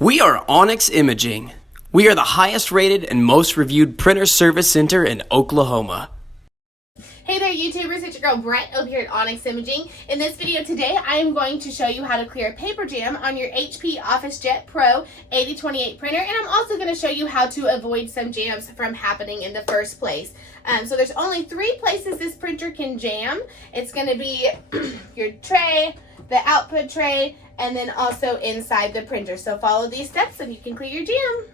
We are Onyx Imaging. We are the highest rated and most reviewed printer service center in Oklahoma. Hey there YouTubers, it's your girl Brett over here at Onyx Imaging. In this video today, I am going to show you how to clear a paper jam on your HP OfficeJet Pro 8028 printer, and I'm also going to show you how to avoid some jams from happening in the first place. So there's only 3 places this printer can jam. It's going to be your tray, the output tray, and then also inside the printer. So follow these steps and you can clear your jam.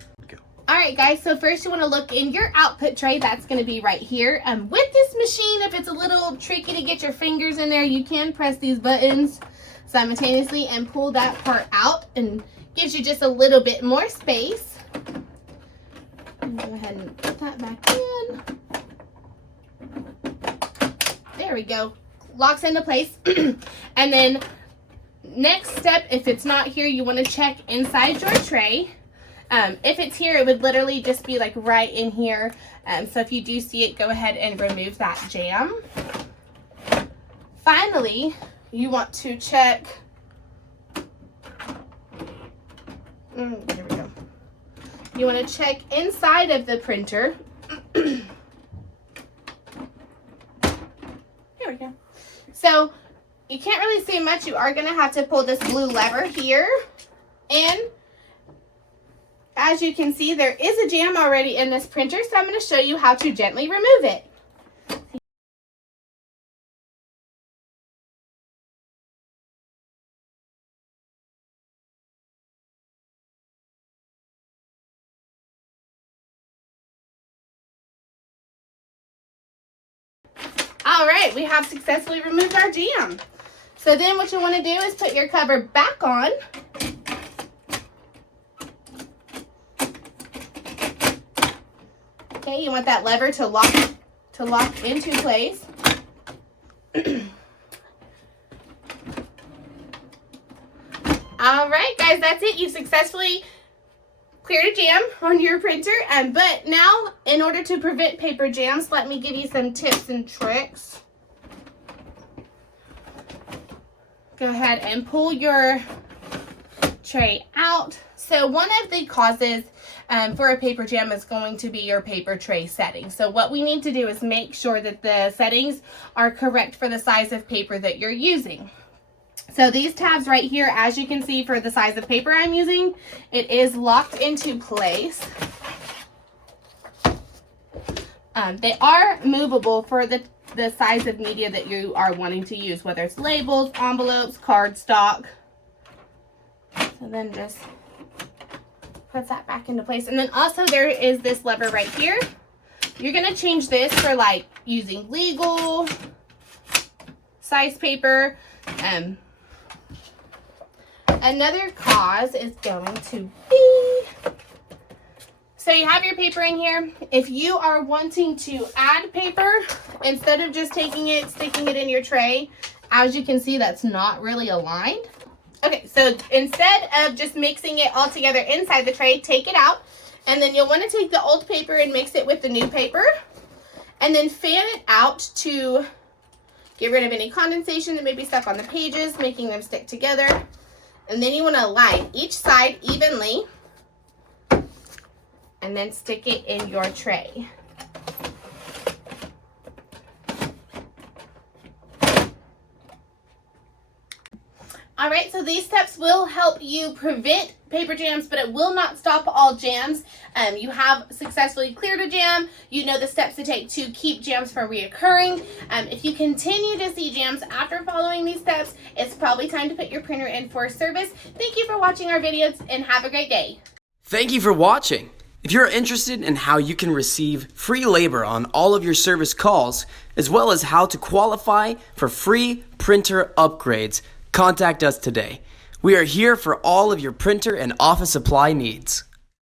Alright guys, so first you want to look in your output tray. That's going to be right here. With this machine, if it's a little tricky to get your fingers in there, you can press these buttons simultaneously and pull that part out, and gives you just a little bit more space. Go ahead and put that back in. There we go. Locks into place. And then next step, if it's not here, you want to check inside your tray. If it's here, it would literally just be like right in here. So if you do see it, go ahead and remove that jam. Finally, you want to check. There we go. You want to check inside of the printer. There we go. So you can't really see much. You are going to have to pull this blue lever here, and as you can see, there is a jam already in this printer, so I'm going to show you how to gently remove it. All right, we have successfully removed our jam. So then what you want to do is put your cover back on. Okay, you want that lever to lock into place. All right, guys, that's it. You've successfully cleared a jam on your printer. But now, in order to prevent paper jams, let me give you some tips and tricks. Go ahead and pull your tray out. So one of the causes for a paper jam is going to be your paper tray settings. So what we need to do is make sure that the settings are correct for the size of paper that you're using. So these tabs right here, as you can see, for the size of paper I'm using, it is locked into place. They are movable for the size of media that you are wanting to use, whether it's labels, envelopes, cardstock. So then just put that back into place. And then also there is this lever right here. You're going to change this for like using legal size paper. Another cause is going to be, so you have your paper in here. If you are wanting to add paper, instead of just taking it, sticking it in your tray, as you can see, that's not really aligned. Okay, so instead of just mixing it all together inside the tray, take it out, and then you'll want to take the old paper and mix it with the new paper, and then fan it out to get rid of any condensation that may be stuck on the pages, making them stick together. And then you want to line each side evenly, and then stick it in your tray. All right, so these steps will help you prevent paper jams, but it will not stop all jams. You have successfully cleared a jam. You know the steps to take to keep jams from reoccurring. If you continue to see jams after following these steps, it's probably time to put your printer in for service. Thank you for watching our videos, and have a great day. Thank you for watching. If you're interested in how you can receive free labor on all of your service calls, as well as how to qualify for free printer upgrades, contact us today. We are here for all of your printer and office supply needs.